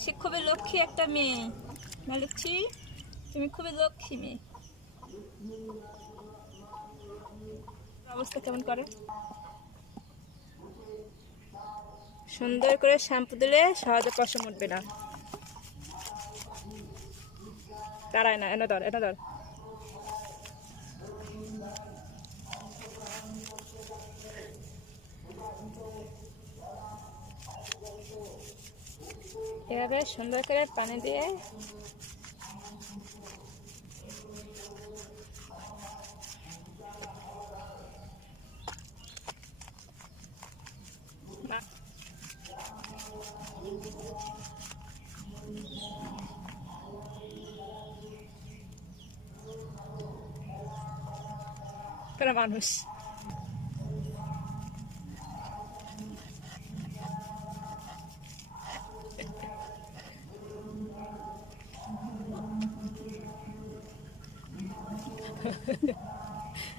সে খুবই লক্ষ্মী একটা মেয়ে। মালিকছি, তুমি খুবই লক্ষ্মী মেয়ে। অবস্থা কেমন করে? সুন্দর করে শ্যাম্পু দিলে সহজে পশম উঠবে না। দাঁড়ায় না, এনে ধর, এনে ধর। এভাবে সুন্দর করে পানি দিয়ে তোরা মানুষ।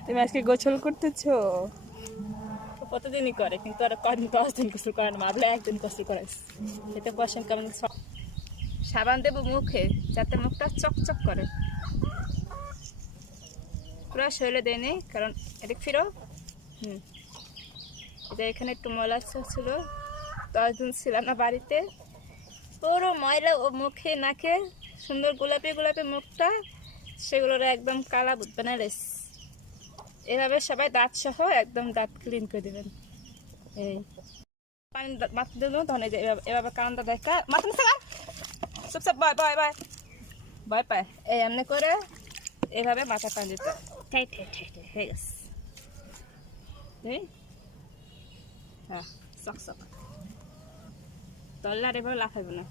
তুমি আজকে গোসল করতেছো? প্রতিদিনই করে, কিন্তু আর কদিন 10 দিন গোসল করে না, ভাবলে একদিন গোসল করে। এতে পশম কেমন। সাবান দেবো মুখে যাতে মুখটা চকচক করে। পুরো শরীরে দেয়নি, কারণ এদিক ফিরো। এটা এখানে একটু ময়লা ছিল, 10 দিন ছিলাম না বাড়িতে। পুরো ময়লা ও মুখে নাকে, সুন্দর গোলাপি গোলাপি মুখটা, সেগুলোর একদম কালা বুট বানাইস। এভাবে সবাই দাঁত সহ একদম দাঁত ক্লিন করে দেবেন। এই পানি মাথা দিল তখন এই যে এভাবে কানটা দেখা মাথা নিচে চুপচাপ বয় বয় বয় ভয় পায়। এই এমনি করে এভাবে মাথা পানি দিতে হয়ে গেছে। হ্যাঁ, চক চক তল্লার এভাবে লাফাইব না।